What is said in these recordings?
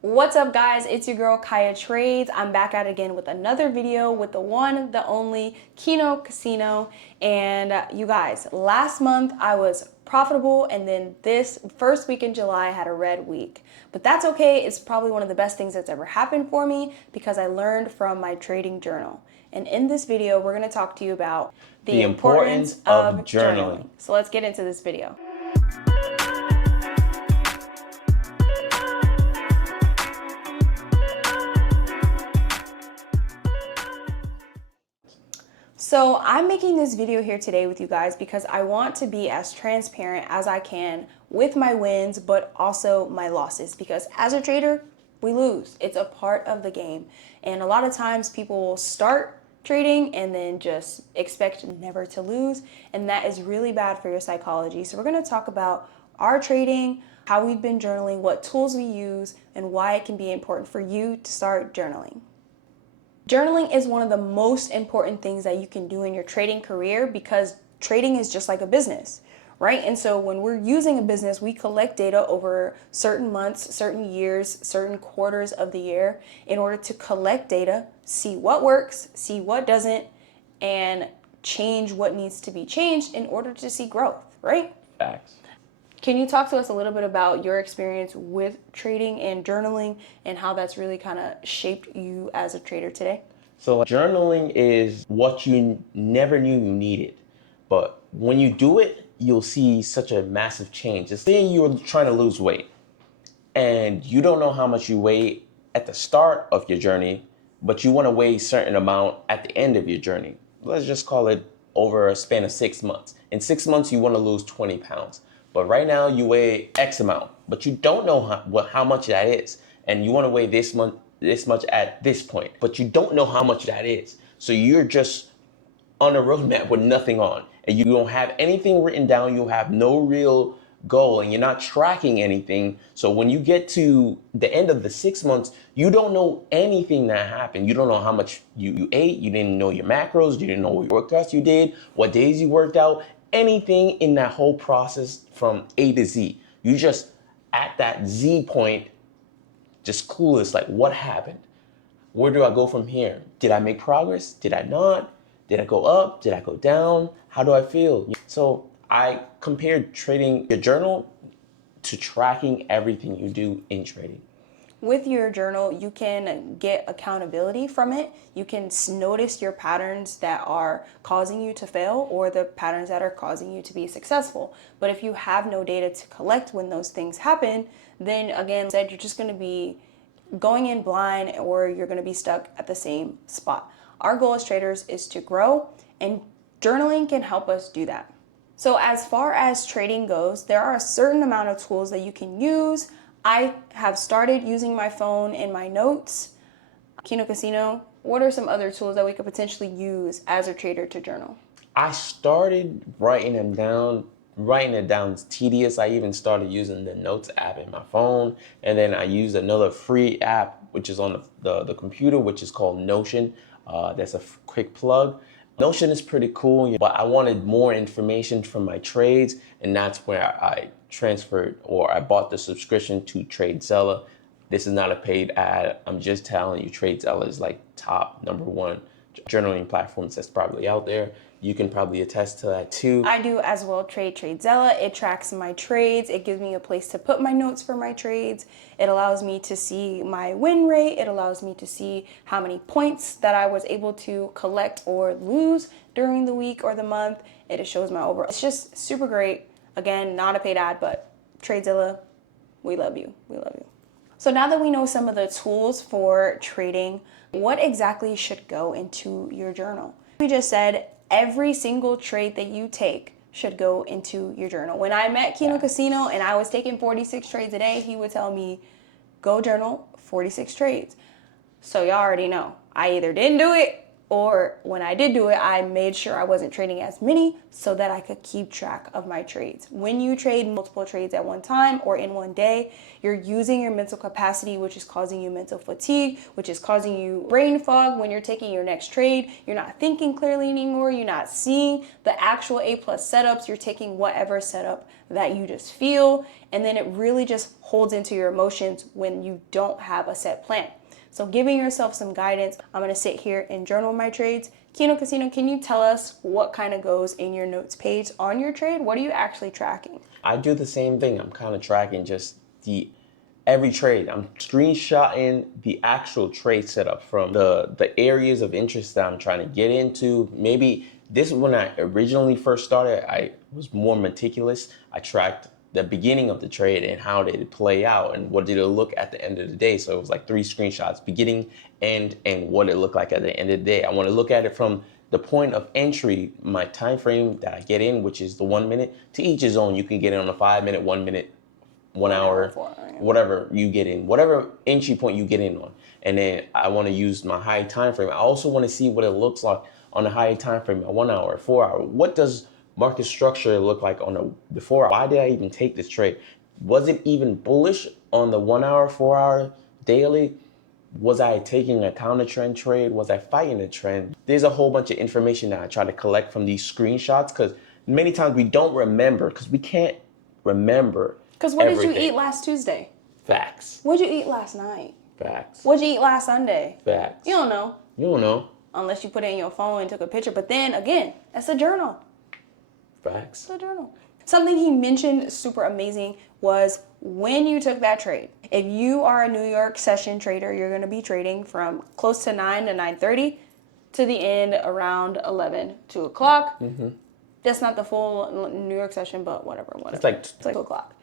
What's up, guys? It's your girl Kaya Trades. I'm back at it again with another video with the one, the only Kino Casino. And you guys, last month I was profitable, and then this first week in July I had a red week. But that's okay. It's probably one of the best things that's ever happened for me because I learned from my trading journal. And in this video, we're going to talk to you about the importance of journaling. So let's get into this video. So I'm making this video here today with you guys because I want to be as transparent as I can with my wins, but also my losses, because as a trader, we lose. It's a part of the game. And a lot of times people will start trading and then just expect never to lose. And that is really bad for your psychology. So we're going to talk about our trading, how we've been journaling, what tools we use, and why it can be important for you to start journaling. Journaling is one of the most important things that you can do in your trading career because trading is just like a business, right? And so when we're using a business, we collect data over certain months, certain years, certain quarters of the year in order to collect data, see what works, see what doesn't, and change what needs to be changed in order to see growth, right? Facts. Can you talk to us a little bit about your experience with trading and journaling and how that's really kind of shaped you as a trader today? So journaling is what you never knew you needed. But when you do it, you'll see such a massive change. It's saying you're trying to lose weight and you don't know how much you weigh at the start of your journey, but you want to weigh a certain amount at the end of your journey. Let's just call it over a span of 6 months. In 6 months, you want to lose 20 pounds. But right now you weigh X amount, but you don't know how much that is. And you want to weigh this much at this point, but you don't know how much that is. So you're just on a roadmap with nothing on, and you don't have anything written down. You have no real goal, and you're not tracking anything. So when you get to the end of the 6 months, you don't know anything that happened. You don't know how much you ate. You didn't know your macros. You didn't know what workouts you did, what days you worked out, anything in that whole process from A to Z. You just at that Z point, just clueless, like what happened? Where do I go from here? Did I make progress? Did I not? Did I go up? Did I go down? How do I feel? So I compared trading your journal to tracking everything you do in trading. With your journal, you can get accountability from it. You can notice your patterns that are causing you to fail or the patterns that are causing you to be successful. But if you have no data to collect when those things happen, then again, you're just going to be going in blind, or you're going to be stuck at the same spot. Our goal as traders is to grow, and journaling can help us do that. So as far as trading goes, there are a certain amount of tools that you can use. I have started using my phone in my notes. Kino Casino, what are some other tools that we could potentially use as a trader to journal? I started writing them down. Writing it down is tedious. I even started using the Notes app in my phone, and then I used another free app which is on the computer, which is called Notion. That's a quick plug. Notion is pretty cool, but I wanted more information from my trades, and that's where I transferred, or I bought the subscription to TradeZella. This is not a paid ad. I'm just telling you, TradeZella is like top #1 journaling platforms that's probably out there. You can probably attest to that too. I do as well. TradeZella. It tracks my trades. It gives me a place to put my notes for my trades. It allows me to see my win rate. It allows me to see how many points that I was able to collect or lose during the week or the month. It shows my overall. It's just super great. Again, not a paid ad, but TradeZella, we love you. We love you. So now that we know some of the tools for trading, what exactly should go into your journal? We just said every single trade that you take should go into your journal. When I met Kino Casino and I was taking 46 trades a day, he would tell me, go journal 46 trades. So y'all already know, I either didn't do it, or when I did do it, I made sure I wasn't trading as many so that I could keep track of my trades. When you trade multiple trades at one time or in one day, you're using your mental capacity, which is causing you mental fatigue, which is causing you brain fog. When you're taking your next trade, you're not thinking clearly anymore. You're not seeing the actual A+ setups. You're taking whatever setup that you just feel. And then it really just holds into your emotions when you don't have a set plan. So giving yourself some guidance, I'm going to sit here and journal my trades. Kino Casino, can you tell us what kind of goes in your notes page on your trade? What are you actually tracking? I do the same thing. I'm kind of tracking just every trade. I'm screenshotting the actual trade setup from the areas of interest that I'm trying to get into. Maybe this is when I originally first started, I was more meticulous. I tracked the beginning of the trade and how did it play out and what did it look at the end of the day. So it was like 3 screenshots, beginning, end, and what it looked like at the end of the day. I want to look at it from the point of entry, my time frame that I get in, which is the 1 minute. To each his own. You can get in on a 5 minute, 1 minute, 1 hour, whatever you get in, whatever entry point you get in on. And then I want to use my high time frame. I also want to see what it looks like on a high time frame, a 1 hour, 4 hour. What does market structure look like on the 4 hour? Why did I even take this trade? Was it even bullish on the 1 hour, 4 hour daily? Was I taking a counter trend trade? Was I fighting a trend? There's a whole bunch of information that I try to collect from these screenshots because many times we don't remember because we can't remember. Because what everything. did you eat last Tuesday? Facts. What did you eat last night? Facts. What did you eat last Sunday? Facts. You don't know. You don't know. Unless you put it in your phone and took a picture. But then again, that's a journal. Facts. It's a journal. Something he mentioned super amazing was when you took that trade. If you are a New York session trader, you're going to be trading from close to 9 to 9:30 to the end around 11, 2 o'clock. Mm-hmm. That's not the full New York session, but whatever. It's like 2 o'clock.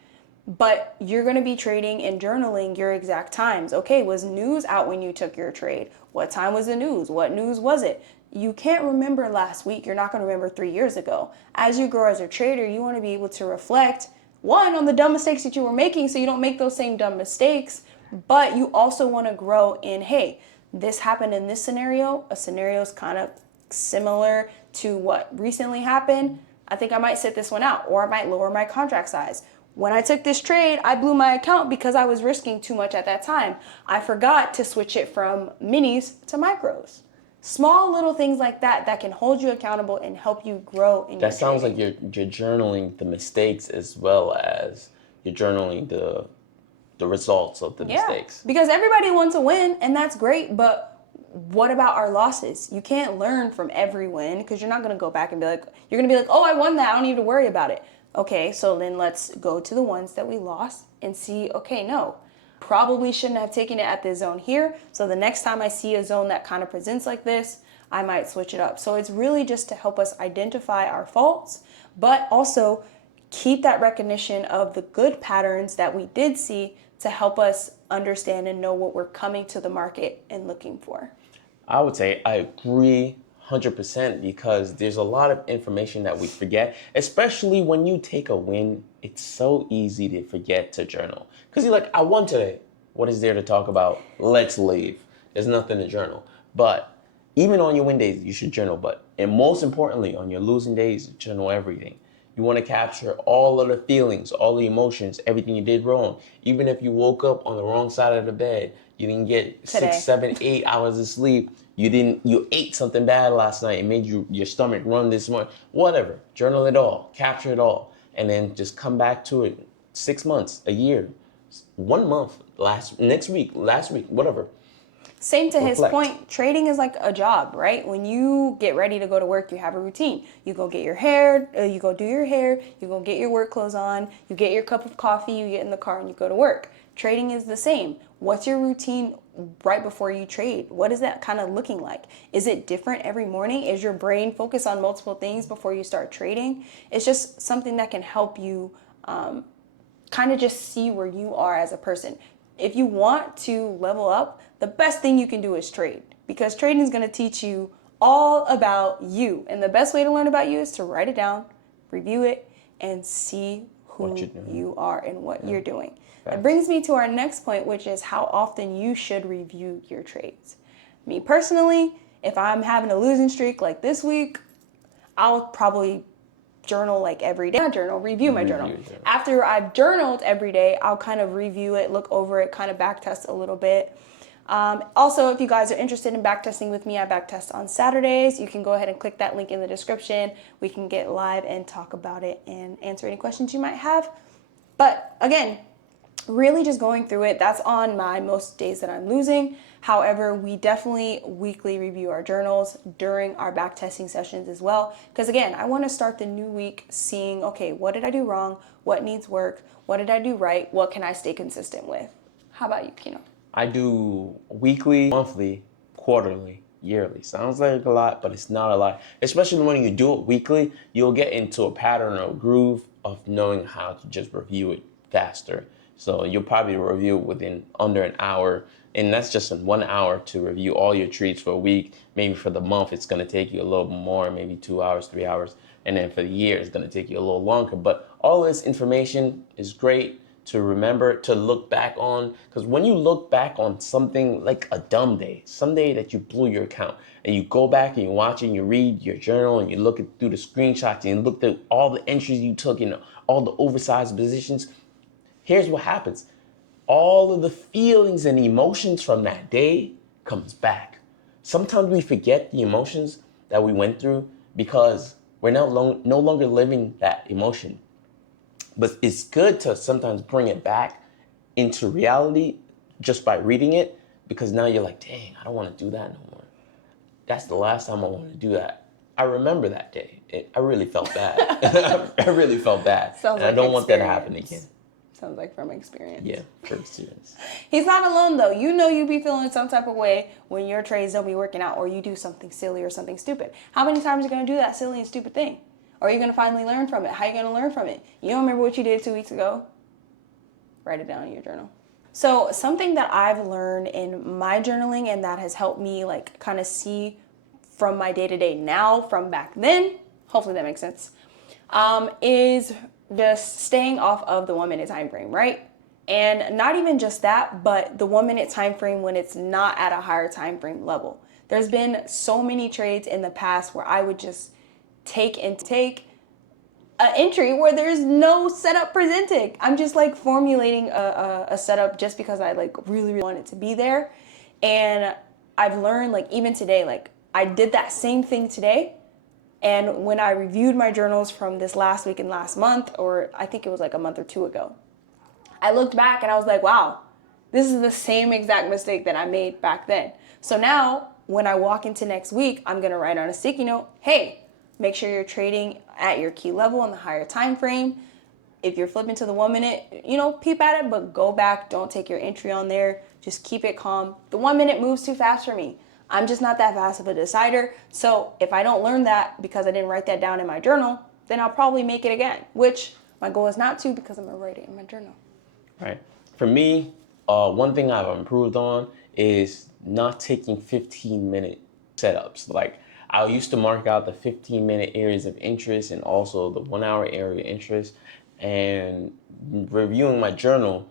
But you're going to be trading and journaling your exact times. Okay, was news out when you took your trade? What time was the news? What news was it? You can't remember last week. You're not going to remember 3 years ago. As you grow as a trader, you want to be able to reflect, one, on the dumb mistakes that you were making so you don't make those same dumb mistakes. But you also want to grow in, hey, this happened in this scenario. A scenario is kind of similar to what recently happened. I think I might sit this one out, or I might lower my contract size. When I took this trade, I blew my account because I was risking too much at that time. I forgot to switch it from minis to micros. Small little things like that that can hold you accountable and help you grow in your That sounds trading. like you're journaling the mistakes as well as you're journaling the results of the mistakes. Because everybody wants to win, and that's great, but what about our losses? You can't learn from every win because you're not going to go back and be like, you're going to be like, oh, I won that. I don't need to worry about it. Okay, so then let's go to the ones that we lost and see, okay, no, probably shouldn't have taken it at this zone here. So the next time I see a zone that kind of presents like this, I might switch it up. So it's really just to help us identify our faults, but also keep that recognition of the good patterns that we did see to help us understand and know what we're coming to the market and looking for. I would say I agree 100% because there's a lot of information that we forget, especially when you take a win. It's so easy to forget to journal because you're like, I won today. What is there to talk about? Let's leave. There's nothing to journal. But even on your win days, you should journal. And most importantly, on your losing days, journal everything. You want to capture all of the feelings, all the emotions, everything you did wrong. Even if you woke up on the wrong side of the bed, you didn't get Today. 6, 7, 8 hours of sleep. You ate something bad last night. It made your stomach run this morning. Whatever. Journal it all. Capture it all. And then just come back to it 6 months, a year, 1 month, next week, last week, whatever. Same to Reflect. his point, trading is like a job, right? When you get ready to go to work, you have a routine. You go get your hair, you go do your hair, you go get your work clothes on, you get your cup of coffee, you get in the car and you go to work. Trading is the same. What's your routine right before you trade? What is that kind of looking like? Is it different every morning? Is your brain focused on multiple things before you start trading? It's just something that can help you kind of just see where you are as a person. If you want to level up, the best thing you can do is trade, because trading is going to teach you all about you. And the best way to learn about you is to write it down, review it, and see who you are and what you're doing. That brings me to our next point, which is how often you should review your trades. Me personally, if I'm having a losing streak like this week, I'll probably journal like every day. Not journal, review my journal. After I've journaled every day, I'll kind of review it, look over it, kind of backtest a little bit. Also, if you guys are interested in backtesting with me, I backtest on Saturdays. You can go ahead and click that link in the description. We can get live and talk about it and answer any questions you might have. But again, really just going through it. That's on my most days that I'm losing. However, we definitely weekly review our journals during our back testing sessions as well. Because again, I want to start the new week seeing, okay, what did I do wrong? What needs work? What did I do right? What can I stay consistent with? How about you, Kino? I do weekly, monthly, quarterly, yearly. Sounds like a lot, but it's not a lot. Especially when you do it weekly, you'll get into a pattern or groove of knowing how to just review it faster. So you'll probably review it within under an hour. And that's just in 1 hour to review all your treats for a week. Maybe for the month, it's going to take you a little more, maybe 2 hours, 3 hours. And then for the year, it's going to take you a little longer. But all this information is great to remember, to look back on. Because when you look back on something like a dumb day, some day that you blew your account, and you go back and you watch it and you read your journal and you look at, through the screenshots and you look at all the entries you took and all the oversized positions, here's what happens. All of the feelings and emotions from that day comes back. Sometimes we forget the emotions that we went through because we're no longer living that emotion. But it's good to sometimes bring it back into reality just by reading it, because now you're like, dang, I don't want to do that no more. That's the last time I want to do that. I remember that day. I really felt bad. I really felt bad. Sounds and I like don't want that to happen experience. again. Sounds like from experience. Yeah, for experience. He's not alone though. You know you be feeling some type of way when your trades don't be working out or you do something silly or something stupid. How many times are you going to do that silly and stupid thing? Or are you going to finally learn from it? How are you going to learn from it? You don't remember what you did 2 weeks ago? Write it down in your journal. So something that I've learned in my journaling and that has helped me like kind of see from my day-to-day now from back then, hopefully that makes sense, is just staying off of the 1 minute time frame, right? And not even just that, but the 1 minute time frame when it's not at a higher time frame level. There's been so many trades in the past where I would just take an entry where there's no setup presented. I'm just like formulating a setup just because I like really want it to be there. And I've learned like even today, like I did that same thing today. And when I reviewed my journals from this last week and last month, or I think it was like a month or two ago, I looked back and I was like, wow, this is the same exact mistake that I made back then. So now when I walk into next week, I'm going to write on a sticky note, hey, make sure you're trading at your key level in the higher time frame. If you're flipping to the 1 minute, peep at it, but go back. Don't take your entry on there. Just keep it calm. The 1 minute moves too fast for me. I'm just not that fast of a decider. So if I don't learn that because I didn't write that down in my journal, then I'll probably make it again, which my goal is not to, because I'm going to write it in my journal. Right. For me, one thing I've improved on is not taking 15-minute setups. Like I used to mark out the 15-minute areas of interest and also the 1 hour area of interest. And reviewing my journal,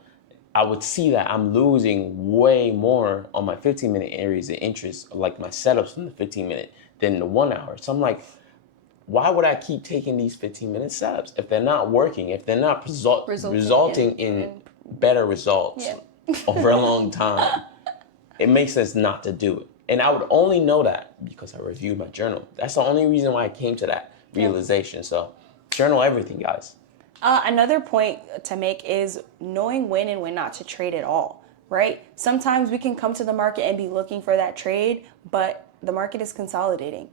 I would see that I'm losing way more on my 15-minute areas of interest, like my setups from the 15-minute than the 1 hour. So I'm like, why would I keep taking these 15-minute setups if they're not working, if they're not resulting in better results over a long time? It makes sense not to do it. And I would only know that because I reviewed my journal. That's the only reason why I came to that realization. So journal everything, guys. Another point to make is knowing when and when not to trade at all, right? Sometimes we can come to the market and be looking for that trade, but the market is consolidating.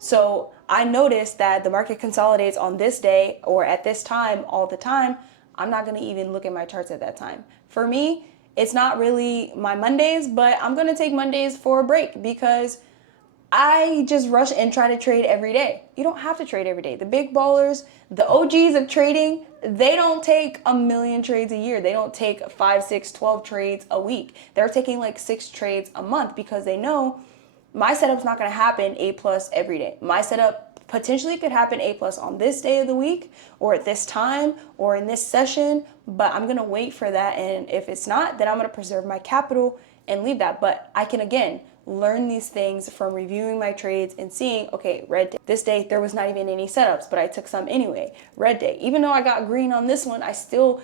So I noticed that the market consolidates on this day or at this time all the time. I'm not going to even look at my charts at that time. For me, it's not really my Mondays, but I'm going to take Mondays for a break because I just rush and try to trade every day. You don't have to trade every day. The big ballers, the OGs of trading, they don't take a million trades a year. They don't take 5, 6, 12 trades a week. They're taking like 6 trades a month because they know my setup's not going to happen A+ every day. My setup potentially could happen A+ on this day of the week or at this time or in this session, but I'm going to wait for that. And if it's not, then I'm going to preserve my capital and leave that. But I can, again, learn these things from reviewing my trades and seeing, okay, red day. This day, there was not even any setups, but I took some anyway. Red day. Even though I got green on this one, I still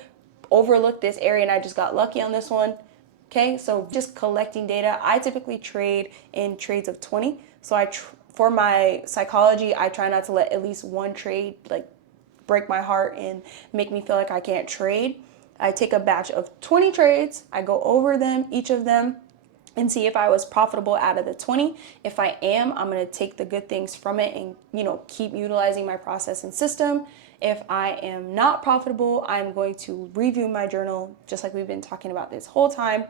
overlooked this area and I just got lucky on this one. Okay, so just collecting data. I typically trade in trades of 20. So for my psychology, I try not to let at least one trade like break my heart and make me feel like I can't trade. I take a batch of 20 trades, I go over them, each of them, and see if I was profitable out of the 20. If I am, I'm gonna take the good things from it and, keep utilizing my process and system. If I am not profitable, I'm going to review my journal, just like we've been talking about this whole time,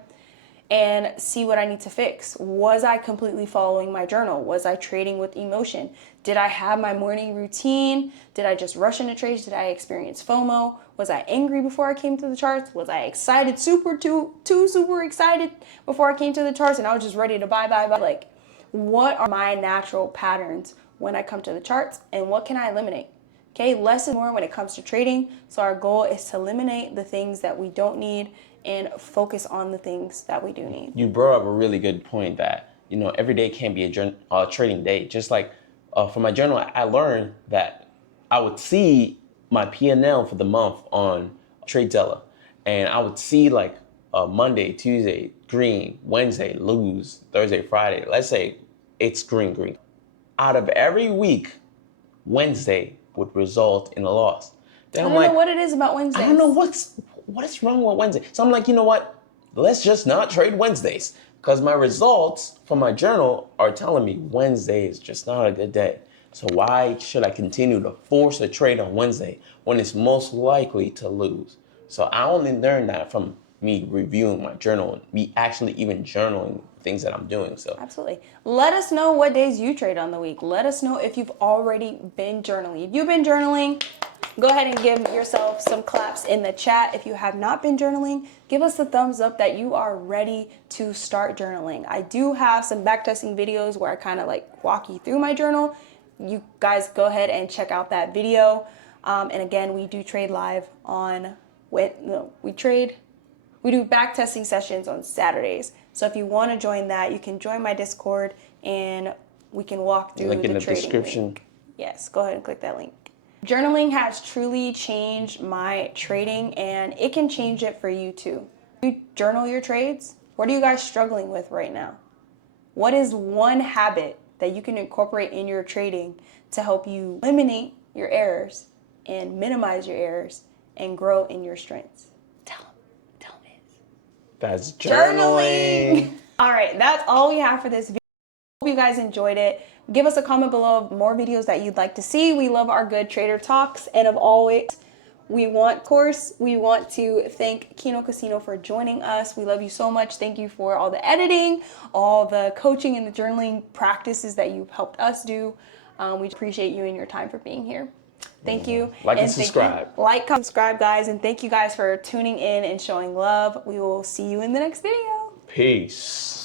and see what I need to fix. Was I completely following my journal? Was I trading with emotion? Did I have my morning routine? Did I just rush into trades? Did I experience FOMO? Was I angry before I came to the charts? Was I excited, super excited before I came to the charts and I was just ready to buy? Like, what are my natural patterns when I come to the charts and what can I eliminate? Okay, less is more when it comes to trading. So our goal is to eliminate the things that we don't need and focus on the things that we do need. You brought up a really good point that, every day can be a trading day. Just like for my journal, I learned that I would see my P&L for the month on TradeZella. And I would see like Monday, Tuesday, green, Wednesday, lose, Thursday, Friday. Let's say it's green. Out of every week, Wednesday would result in a loss. Then I don't know what it is about Wednesdays. I don't know what is wrong with Wednesday. So I'm like, you know what? Let's just not trade Wednesdays because my results from my journal are telling me Wednesday is just not a good day. So why should I continue to force a trade on Wednesday when it's most likely to lose? So I only learned that from me reviewing my journal, me actually even journaling things that I'm doing. So absolutely. Let us know what days you trade on the week. Let us know if you've already been journaling. If you've been journaling, go ahead and give yourself some claps in the chat. If you have not been journaling, give us a thumbs up that you are ready to start journaling. I do have some backtesting videos where I kind of like walk you through my journal. You guys go ahead and check out that video. And again, we do trade live on, we do backtesting sessions on Saturdays. So if you want to join that, you can join my Discord and we can walk through link in the trading description. link. Yes, go ahead and click that link. Journaling has truly changed my trading and it can change it for you too. You journal your trades. What are you guys struggling with right now? What is one habit that you can incorporate in your trading to help you eliminate your errors and minimize your errors and grow in your strengths? Tell me. That's journaling. All right, that's all we have for this video. Hope you guys enjoyed it. Give us a comment below of more videos that you'd like to see. We love our good trader talks. And of always, we want to thank Kino Casino for joining us. We love you so much. Thank you for all the editing, all the coaching and the journaling practices that you've helped us do. We appreciate you and your time for being here. Thank you. Like and subscribe. Like, comment, subscribe, guys. And thank you guys for tuning in and showing love. We will see you in the next video. Peace.